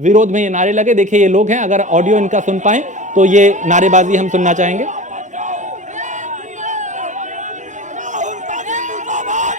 विरोध में ये नारे लगे। देखिए ये लोग हैं, अगर ऑडियो इनका सुन पाए तो ये नारेबाजी हम सुनना चाहेंगे।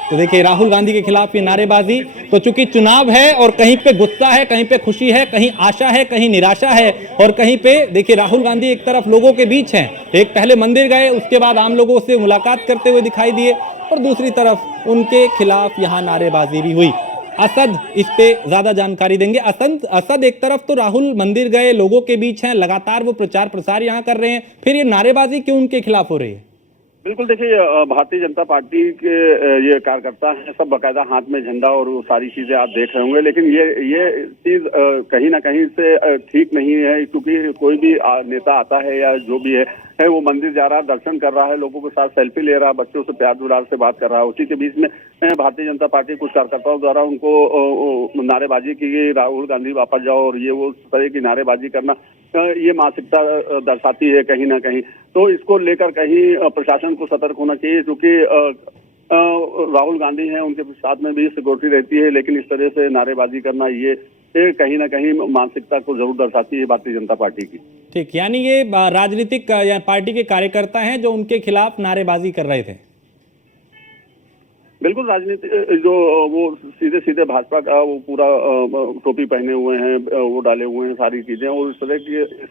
तो देखिए राहुल गांधी के खिलाफ ये नारेबाजी। तो चूंकि चुनाव है और कहीं पे गुस्सा है, कहीं पे खुशी है, कहीं आशा है, कहीं निराशा है, और कहीं पे देखिए राहुल गांधी एक तरफ लोगों के बीच हैं, एक पहले मंदिर गए, उसके बाद आम लोगों से मुलाकात करते हुए दिखाई दिए, और दूसरी तरफ उनके खिलाफ यहां नारेबाजी भी हुई। असद इस पे ज्यादा जानकारी देंगे। असद एक तरफ तो राहुल मंदिर गए, लोगों के बीच हैं, लगातार वो प्रचार प्रसार यहां कर रहे हैं, फिर ये नारेबाजी क्यों उनके खिलाफ हो रही है? बिल्कुल, देखिए भारतीय जनता पार्टी के ये कार्यकर्ता हैं, सब बकायदा हाथ में झंडा और वो सारी चीजें आप देख रहे होंगे, लेकिन ये चीज कहीं ना कहीं से ठीक नहीं है, क्योंकि कोई भी नेता आता है या जो भी है वो मंदिर जा रहा है, दर्शन कर रहा है, लोगों के साथ सेल्फी ले रहा है, बच्चों से प्यार दुलार से बात कर रहा है। उसी के बीच में भारतीय जनता पार्टी कुछ कार्यकर्ताओं द्वारा उनको नारेबाजी की गई, राहुल गांधी वापस जाओ, और ये वो तरह की नारेबाजी करना ये मानसिकता दर्शाती है कहीं ना कहीं। तो इसको लेकर कहीं प्रशासन को सतर्क होना चाहिए, क्योंकि राहुल गांधी हैं, उनके साथ में भी सिक्योरिटी रहती है, लेकिन इस तरह से नारेबाजी करना ये कहीं ना कहीं मानसिकता को जरूर दर्शाती है भारतीय जनता पार्टी की। ठीक, यानी ये राजनीतिक या पार्टी के कार्यकर्ता हैं जो उनके खिलाफ नारेबाजी कर रहे थे। बिल्कुल, राजनीति जो वो सीधे सीधे भाजपा का वो पूरा टोपी पहने हुए हैं, वो डाले हुए हैं सारी चीजें, और इस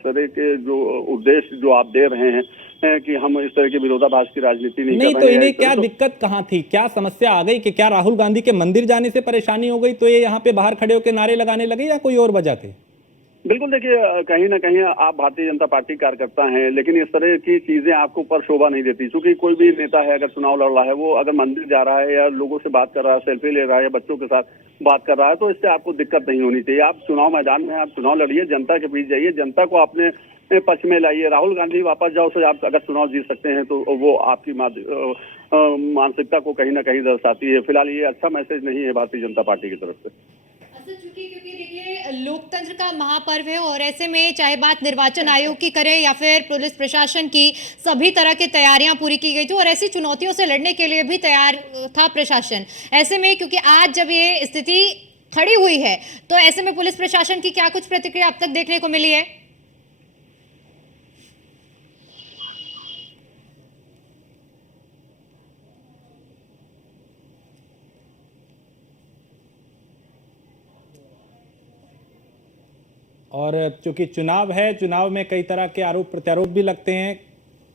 तरह के जो उद्देश्य जो आप दे रहे हैं कि हम इस तरह के विरोधाभास की राजनीति नहीं कर रहे हैं। तो इन्हें क्या दिक्कत कहाँ थी, क्या समस्या आ गई कि क्या राहुल गांधी के मंदिर जाने से परेशानी हो गई तो ये यहाँ पे बाहर खड़े होकर नारे लगाने लगे, या कोई और वजह थी? बिल्कुल, देखिए कहीं ना कहीं आप भारतीय जनता पार्टी कार्यकर्ता हैं, लेकिन इस तरह की चीजें आपको ऊपर शोभा नहीं देती, क्योंकि कोई भी नेता है अगर चुनाव लड़ रहा है, वो अगर मंदिर जा रहा है या लोगों से बात कर रहा है, सेल्फी ले रहा है या बच्चों के साथ बात कर रहा है, तो इससे आपको दिक्कत नहीं होनी चाहिए। आप चुनाव मैदान में आप चुनाव लड़िए, जनता के बीच जाइए, जनता को अपने पक्ष में लाइए। राहुल गांधी वापस जाओ से आप अगर चुनाव जीत सकते हैं तो वो आपकी मानसिकता को कहीं ना कहीं दर्शाती है। फिलहाल ये अच्छा मैसेज नहीं है भारतीय जनता पार्टी की तरफ से। क्योंकि देखिए लोकतंत्र का महापर्व है, और ऐसे में चाहे बात निर्वाचन आयोग की करें या फिर पुलिस प्रशासन की, सभी तरह की तैयारियां पूरी की गई थी और ऐसी चुनौतियों से लड़ने के लिए भी तैयार था प्रशासन। ऐसे में क्योंकि आज जब ये स्थिति खड़ी हुई है, तो ऐसे में पुलिस प्रशासन की क्या कुछ प्रतिक्रिया अब तक देखने को मिली है? और चूंकि चुनाव है, चुनाव में कई तरह के आरोप प्रत्यारोप भी लगते हैं,